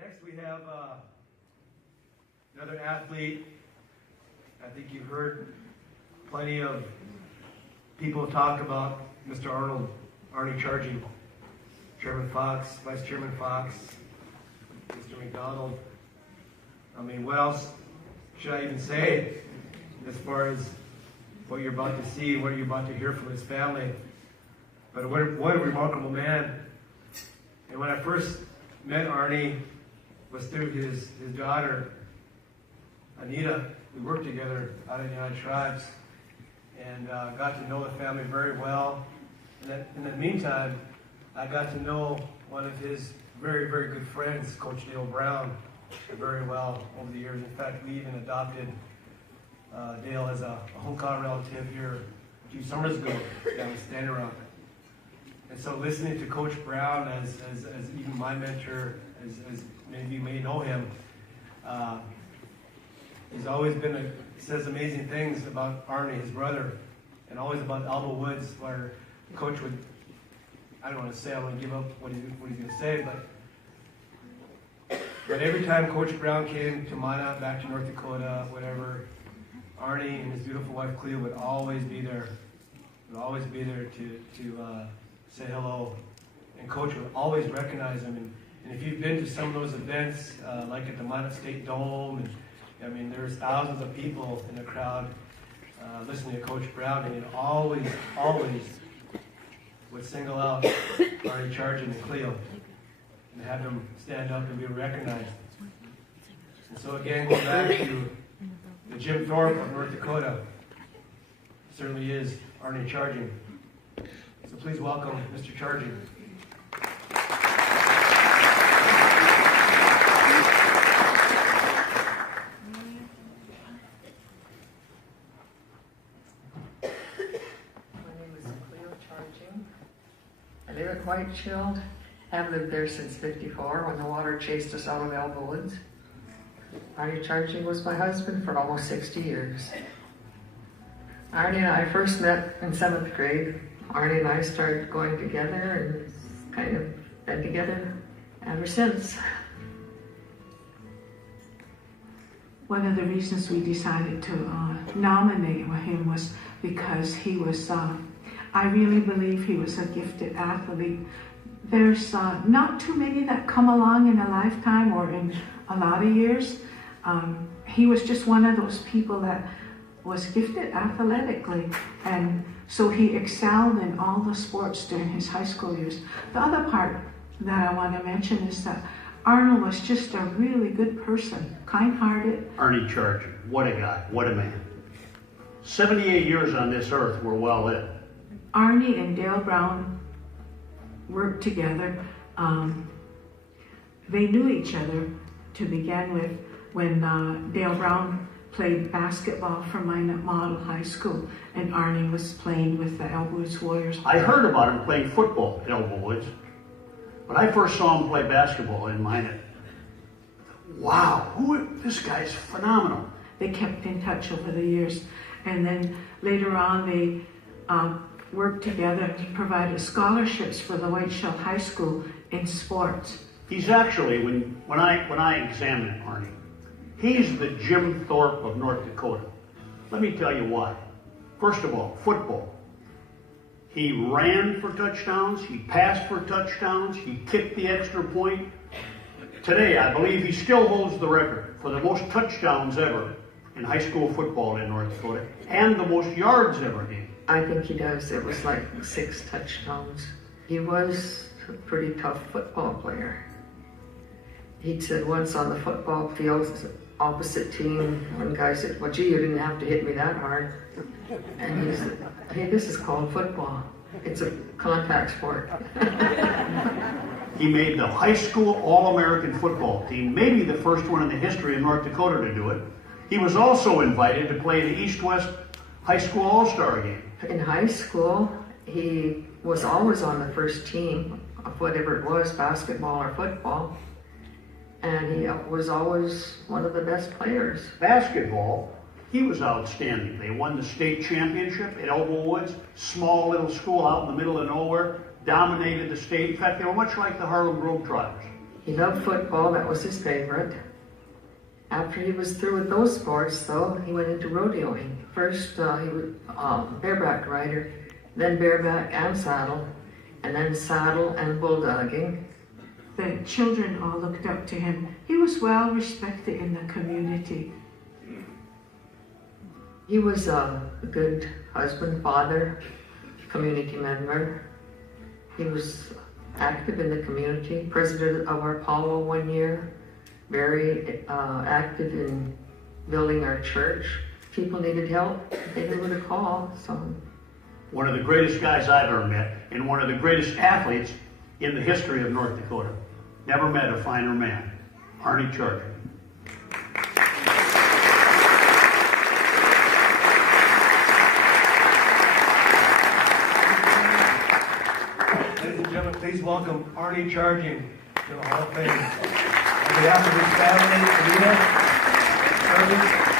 Next we have another athlete. I think you've heard plenty of people talk about Mr. Arnie Charging, Chairman Fox, Vice Chairman Fox, Mr. McDonald. I mean, what else should I even say as far as what you're about to see, what you're about to hear from his family? But what a remarkable man. And when I first met Arnie was through his daughter, Anita. We worked together out in the United Tribes and got to know the family very well. And in the meantime, I got to know one of his very, very good friends, Coach Dale Brown, very well over the years. In fact, we even adopted Dale as a hometown relative here a few summers ago down in Standing Rock. And so listening to Coach Brown as even my mentor, as many of you may know him, he's always says amazing things about Arnie, his brother, and always about Alba Woods, where Coach would, I don't want to say, I want to give up what he's going to say, but every time Coach Brown came to Minot, back to North Dakota, whatever, Arnie and his beautiful wife Cleo would always be there. To say hello. And Coach would always recognize him. And if you've been to some of those events, like at the Minot State Dome, and I mean, there's thousands of people in the crowd listening to Coach Brown, and he always would single out Arnie Charging and Cleo and have them stand up and be recognized. And so again, going back to the Jim Thorpe of North Dakota, certainly is Arnie Charging. So please welcome Mr. Charging. I live at White Shield. Have lived there since '54 when the water chased us out of Alba Woods. Arnie Charging was my husband for almost 60 years. Arnie and I first met in 7th grade. Arnie and I started going together and kind of been together ever since. One of the reasons we decided to nominate him was because he was, I really believe he was a gifted athlete. There's not too many that come along in a lifetime or in a lot of years. He was just one of those people that was gifted athletically, and so he excelled in all the sports during his high school years. The other part that I want to mention is that Arnold was just a really good person, kind-hearted. Arnie Charging, what a guy, what a man. 78 years on this earth were well lived. Arnie and Dale Brown worked together. They knew each other to begin with when Dale Brown played basketball for Minot Model High School, and Arnie was playing with the Alba Woods Warriors. I heard about him playing football at Alba Woods, but I first saw him play basketball in Minot. Wow, this guy's phenomenal. They kept in touch over the years, and then later on they worked together and provided scholarships for the White Shell High School in sports. He's actually, when I examine Arnie, he's the Jim Thorpe of North Dakota. Let me tell you why. First of all, football. He ran for touchdowns, he passed for touchdowns, he kicked the extra point. Today, I believe he still holds the record for the most touchdowns ever in high school football in North Dakota, and the most yards ever gained. I think he does. It was like 6 touchdowns. He was a pretty tough football player. He'd said once on the football field, opposite team, one guy said, well, gee, you didn't have to hit me that hard. And he said, hey, this is called football. It's a contact sport. He made the high school All-American football team, maybe the first one in the history of North Dakota to do it. He was also invited to play the East-West High School All-Star game. In high school, he was always on the first team of whatever it was, basketball or football. And he was always one of the best players. Basketball, he was outstanding. They won the state championship at Alba Woods, small little school out in the middle of nowhere, dominated the state. In fact, they were much like the Harlem Globetrotters. He loved football, that was his favorite. After he was through with those sports, though, he went into rodeoing. First, he was bareback rider, then bareback and saddle, and then saddle and bulldogging. The children all looked up to him. He was well respected in the community. He was a good husband, father, community member. He was active in the community, president of our Apollo 1 year, very active in building our church. People needed help, they knew who to call. So, One of the greatest guys I've ever met, and one of the greatest athletes in the history of North Dakota. Never met a finer man, Arnold Charging. Ladies and gentlemen, please welcome Arnie Charging to the Hall of Fame. On behalf of his family, Anita Charging.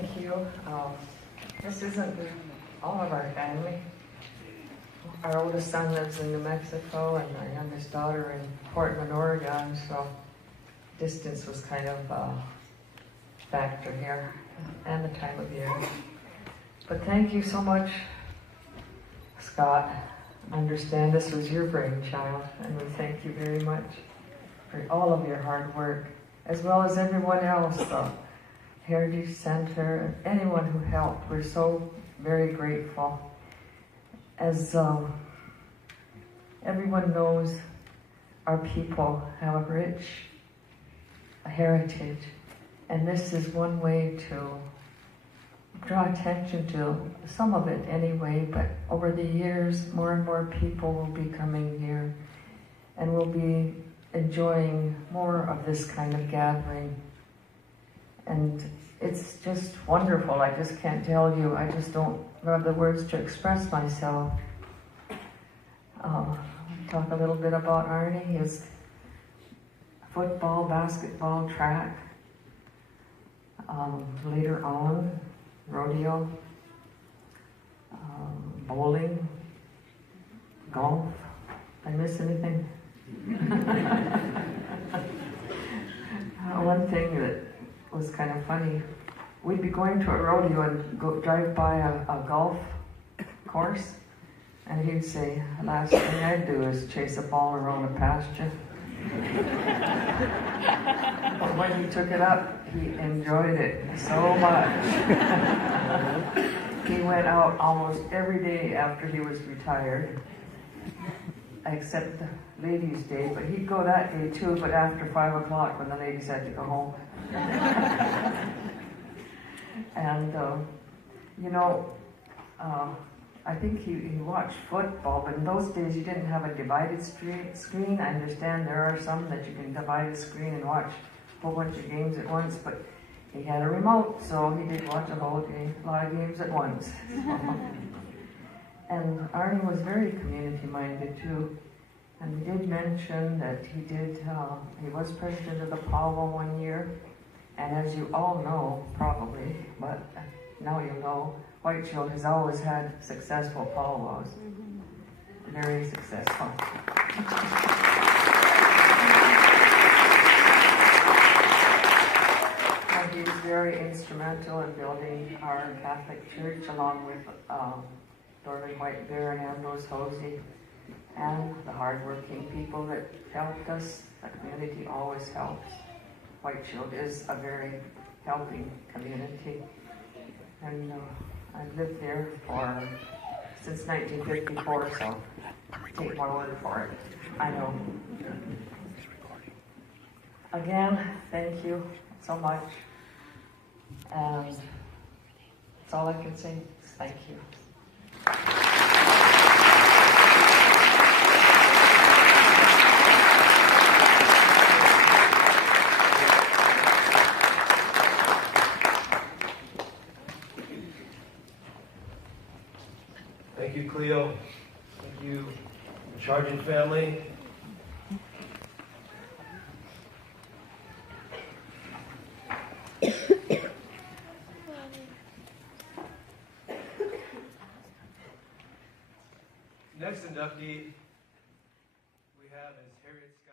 thank you. This isn't all of our family. Our oldest son lives in New Mexico and our youngest daughter in Portland, Oregon, so distance was kind of a factor here, and the time of year. But thank you so much, Scott. I understand this was your brainchild, and we thank you very much for all of your hard work, as well as everyone else, the Heritage Center, anyone who helped. We're so very grateful. As everyone knows, our people have a rich heritage, and this is one way to draw attention to some of it anyway, but over the years, more and more people will be coming here, and will be enjoying more of this kind of gathering. And it's just wonderful. I just can't tell you. I just don't have the words to express myself. Talk a little bit about Arnie, his football, basketball, track. Later on, rodeo, bowling, golf. Did I miss anything? One thing that was kind of funny, we'd be going to a rodeo and drive by a golf course, and he'd say, last thing I'd do is chase a ball around a pasture. But when he took it up, he enjoyed it so much. He went out almost every day after he was retired, except the ladies' day, but he'd go that day too, but after 5 o'clock when the ladies had to go home. And, I think he watched football, but in those days you didn't have a divided screen. I understand there are some that you can divide a screen and watch a whole bunch of games at once, but he had a remote, so he did watch a lot of games at once. And Arnie was very community-minded too. And he did mention that he was president of the powwow one year. And as you all know, probably, but now you know, Whiteshield has always had successful powwows. Very successful. And he was very instrumental in building our Catholic Church along with Dorley White Bear and Ambrose Hosey and the hardworking people that helped us. The community always helps. Whiteshield is a very helping community. And I've lived there since 1954, so take my word for it. I know. Again, thank you so much. And that's all I can say is thank you. Thank you, Cleo. Thank you, Charging family. Next inductee we have is Harriett Skye.